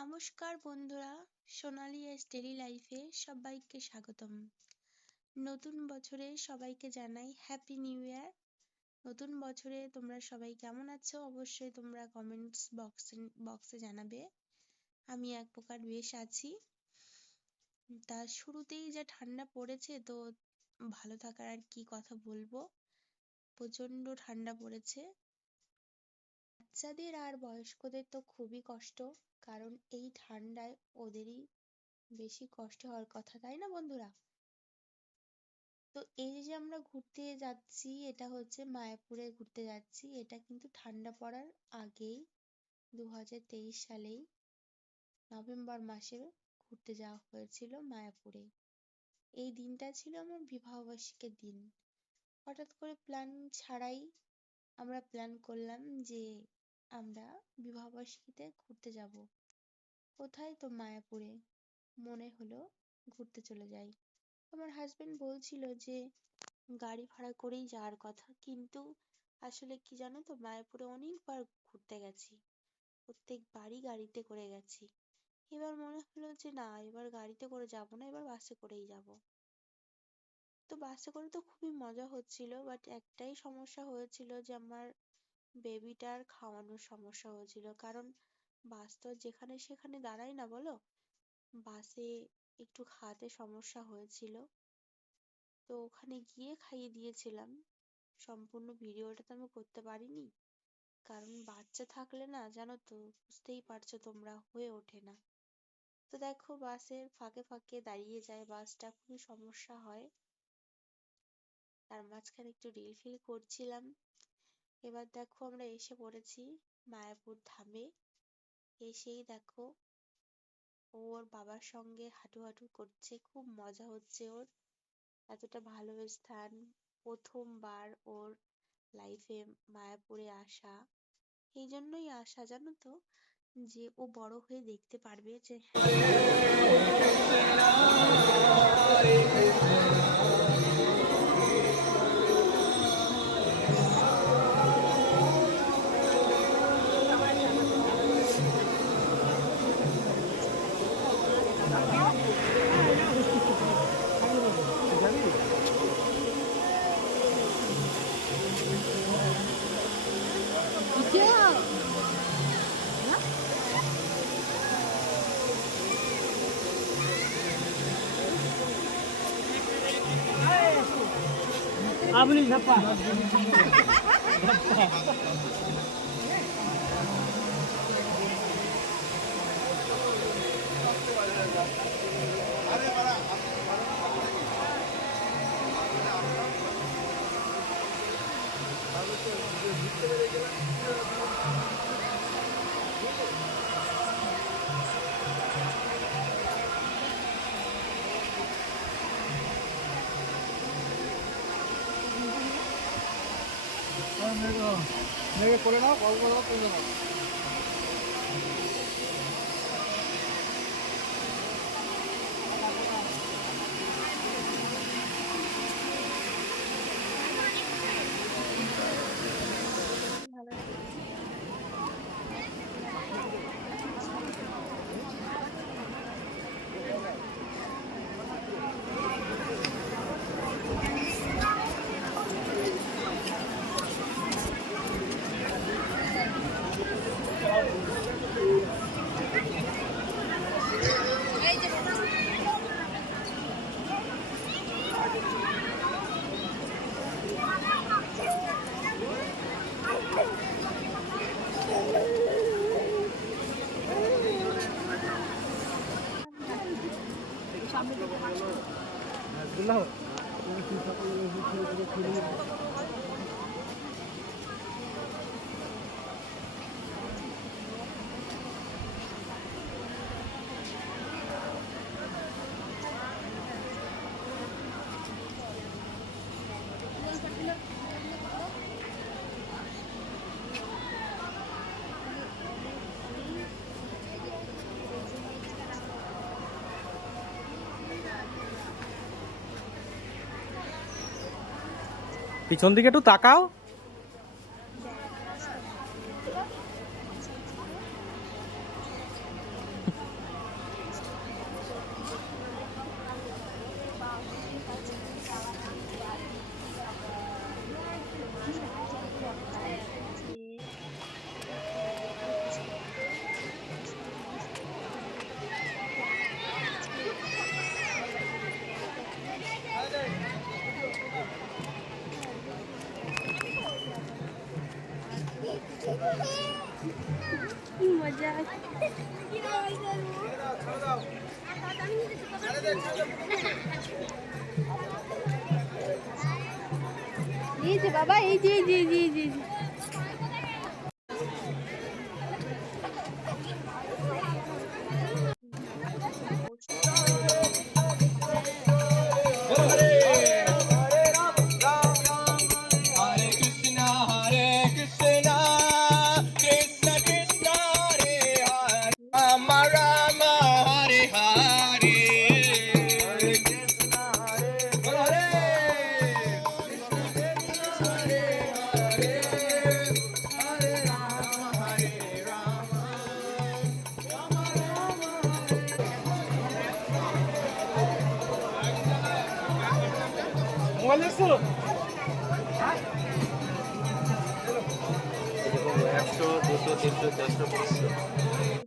নমস্কার বন্ধুরা, সোনালি S daily লাইফে সবাইকে স্বাগতম। নতুন বছরে সবাইকে জানাই হ্যাপি নিউ ইয়ার। নতুন বছরে তোমরা সবাই কেমন আছো অবশ্যই তোমরা কমেন্টস বক্সে জানাবে। আমি এক প্রকার বেশ আছি। তার শুরুতেই যা ঠান্ডা পড়েছে, তো ভালো থাকার আর কি কথা বলবো, প্রচন্ড ঠান্ডা পড়েছে। বাচ্চাদের আর বয়স্কদের তো খুবই কষ্ট, কারণ এই ঠান্ডায় ওদেরই বেশি কষ্ট হওয়ার কথা, তাই না বন্ধুরা? তো এই যে আমরা ঘুরতে যাচ্ছি, এটা হচ্ছে মায়াপুরে ঘুরতে যাচ্ছি। এটা কিন্তু ঠান্ডা পড়ার আগেই 2023 সালেই নভেম্বর মাসে ঘুরতে যাওয়া হয়েছিল মায়াপুরে। এই দিনটা ছিল আমার বিবাহবার্ষিকীর দিন। হঠাৎ করে প্ল্যান ছাড়াই আমরা প্ল্যান করলাম যে আমরা বিবাহবার্ষিকীতে ঘুরতে যাব। কোথায়? তো মায়াপুরে। মনে হলো ঘুরতে চলে যাই। আমার হাজবেন্ড বলছিল যে গাড়ি ভাড়া করেই যাওয়ার কথা, কিন্তু আসলে কি জানো তো, মায়াপুরে অনেকবার ঘুরতে গেছি, প্রত্যেকবারই গাড়িতে করে গেছি। এবার মনে হলো যে না, এবার গাড়িতে করে যাব না, এবার বাসে করেই যাব। তো বাসে করে তো খুবই মজা হচ্ছিল, বাট একটাই সমস্যা হয়েছিল যে আমার বেবিটার খাওয়ানোর সমস্যা হয়েছিল। কারণ বাস তো যেখানে সেখানে দাঁড়ায় না, বলো। বাসে একটু খাওয়াতে সমস্যা হয়েছিল, তো ওখানে গিয়ে খাইয়ে দিয়েছিলাম। সম্পূর্ণ ভিডিওটা তো আমি করতে পারিনি, কারণ বাচ্চা থাকলে না, জানো তো, বুঝতেই পারছো তোমরা, হয়ে ওঠে না। তো দেখো, বাসের ফাঁকে ফাঁকে দাঁড়িয়ে যায় বাসটা, খুবই সমস্যা হয়। তার মাঝখানে একটু রিল ফিল করছিলাম। এবার দেখো আমরা এসে পড়েছি মায়াপুর ধামে। এসেই দেখো ওর বাবার সঙ্গে হাঁটু করছে, খুব মজা হচ্ছে ওর। এতটা ভালো স্থান, প্রথমবার ওর লাইফে মায়াপুরে আসা। এই জন্যই আসা, জানো তো, যে ও বড় হয়ে দেখতে পারবে যে আপনি ঝাপা মেঘে করে নাও, কল করে নাও, করে নাও। ভালো লাগে। পিছন দিকে একটু তাকাও। এই যে বাবা, এই যে এই যে এই যে এই যে মোবাইল দেখছো? 100, 200, 300, 400, 500